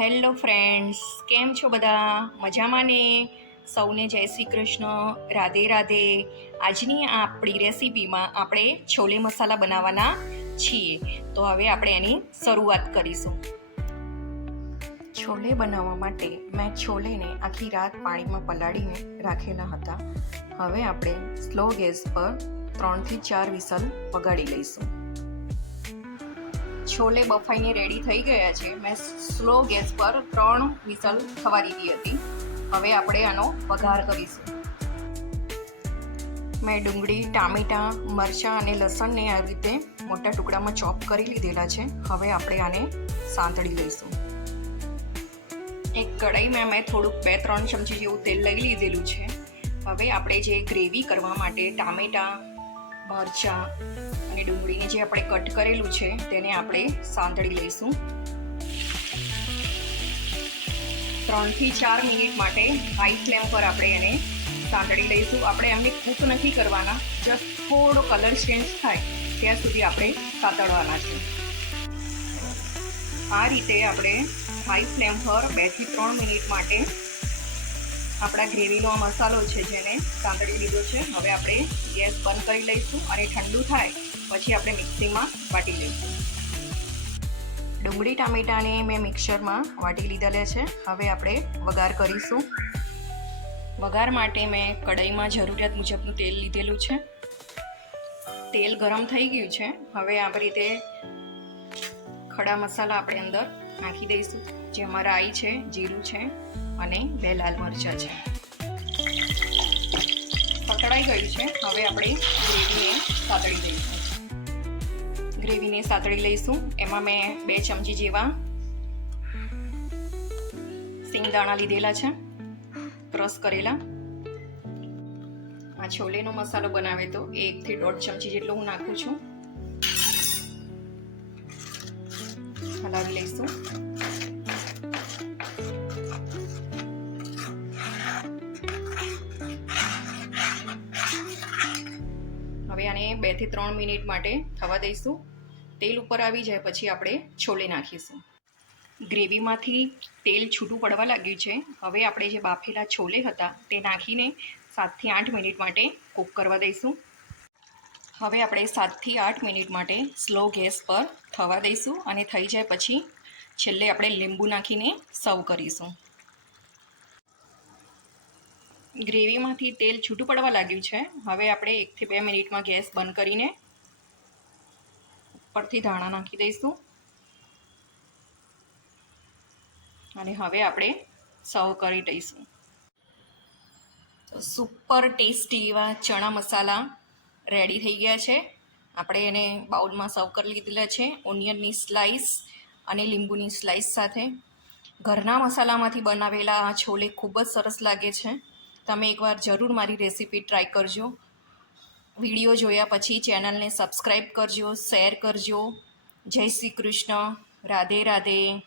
Hello friends, કેમ છો બધા? મજામાં ને? સૌને જય શ્રી કૃષ્ણ. રાધે રાધે. આજની આપણી રેસીપીમાં આપણે છોલે મસાલા બનાવવાના છીએ. તો હવે આપણે એની શરૂઆત કરીશું. છોલે બનાવવા માટે મેં છોલેને આખી રાત પાણીમાં પલાળીને રાખેલા હતા. હવે આપણે સ્લો ગેસ પર ત્રણથી ચાર વિસલ વગાડી લઈશું. છોલે બફાઈને રેડી થઈ ગયા છે. મેં સ્લો ગેસ પર ત્રણ વિસલ થવા દીધી હતી. હવે આપણે આનો વઘાર કરીશું. મેં ડુંગળી, ટામેટાં, મરચાં અને લસણને આવી રીતે મોટા ટુકડામાં ચોપ કરી લીધેલા છે. હવે આપણે આને સાંતળી લઈશું. એક કઢાઈમાં મેં થોડુંક બે, ત્રણ ચમચી જેવું તેલ લઈ લીધેલું છે. હવે આપણે જે ગ્રેવી કરવા માટે ટામેટાં મરચાં અને ડુંગળીને જે આપણે કટ કરેલું છે, તેને આપણે સાંતળી લઈશું. ત્રણથી ચાર મિનિટ માટે હાઈ ફ્લેમ પર આપણે એને સાંતળી લઈશું. આપણે એમને કૂક નથી કરવાના જસ્ટ થોડો કલર ચેન્જ થાય, ત્યાં સુધી આપણે સાંતળવાના છે. આ રીતે આપણે હાઈ ફ્લેમ પર બેથી ત્રણ મિનિટ માટે આપણા ગ્રેવીનો આ મસાલો છે જેને સાંતળી લીધો છે, હવે આપણે ગેસ બંધ કરી લઈશું અને ઠંડુ થાય પછી આપણે મિક્સીમાં વાટી લઈશું. ડુંગળી, ટામેટાને મેં મિક્સરમાં વાટી લીધેલા છે. હવે આપણે વઘાર કરીશું. વઘાર માટે મેં કઢાઈમાં જરૂરિયાત મુજબનું તેલ લીધેલું છે. તેલ ગરમ થઈ ગયું છે. હવે આ રીતે ખડા મસાલા આપણે અંદર નાખી દઈશું. જે અમારા રાઈ છે, જીરું છે અને બે લાલ મરચાં છે. પકડાઈ ગયું છે. હવે આપણે ગ્રેવીને સાતળી દઈશું ગ્રેવીને સાતળી લઈશું. એમાં મેં બે ચમચી જેવા સિંગદાણા લીધેલા છે. ક્રશ કરેલા. આ છોલેનો મસાલો બનાવે તો એકથી દોઢ ચમચી જેટલો હું નાખું છું. હલાવી લઈશું. આને બેથી ત્રણ મિનિટ માટે થવા દઈશું. તેલ ઉપર આવી જાય પછી આપણે છોલે નાખીશું. ગ્રેવીમાંથી તેલ છૂટું પડવા લાગ્યું છે. હવે આપણે જે બાફેલા છોલે હતા તે નાખીને સાતથી આઠ મિનિટ માટે કૂક કરવા દઈશું. હવે આપણે સાતથી આઠ મિનિટ માટે સ્લો ગેસ પર થવા દઈશું અને થઈ જાય પછી છેલ્લે આપણે લીંબુ નાખીને સર્વ કરીશું. ગ્રેવીમાંથી તેલ છૂટું પડવા લાગ્યું છે. હવે આપણે એકથી બે મિનિટમાં ગેસ બંધ કરીને ઉપરથી ધાણા નાખી દઈશું. અને હવે આપણે સર્વ કરી દઈશું. સુપર ટેસ્ટી એવા ચણા મસાલા રેડી થઈ ગયા છે. આપણે એને બાઉલમાં સર્વ કરી લીધેલા છે. ઓનિયનની સ્લાઈસ અને લીંબુની સ્લાઈસ સાથે. ઘરના મસાલામાંથી બનાવેલા આ છોલે ખૂબ જ સરસ લાગે છે. તમે એકવાર જરૂર મારી રેસીપી ટ્રાય કરજો. વીડિયો જોયા પછી ચેનલને સબસ્ક્રાઈબ કરજો, શેર કરજો. જય શ્રી કૃષ્ણ. રાધે રાધે.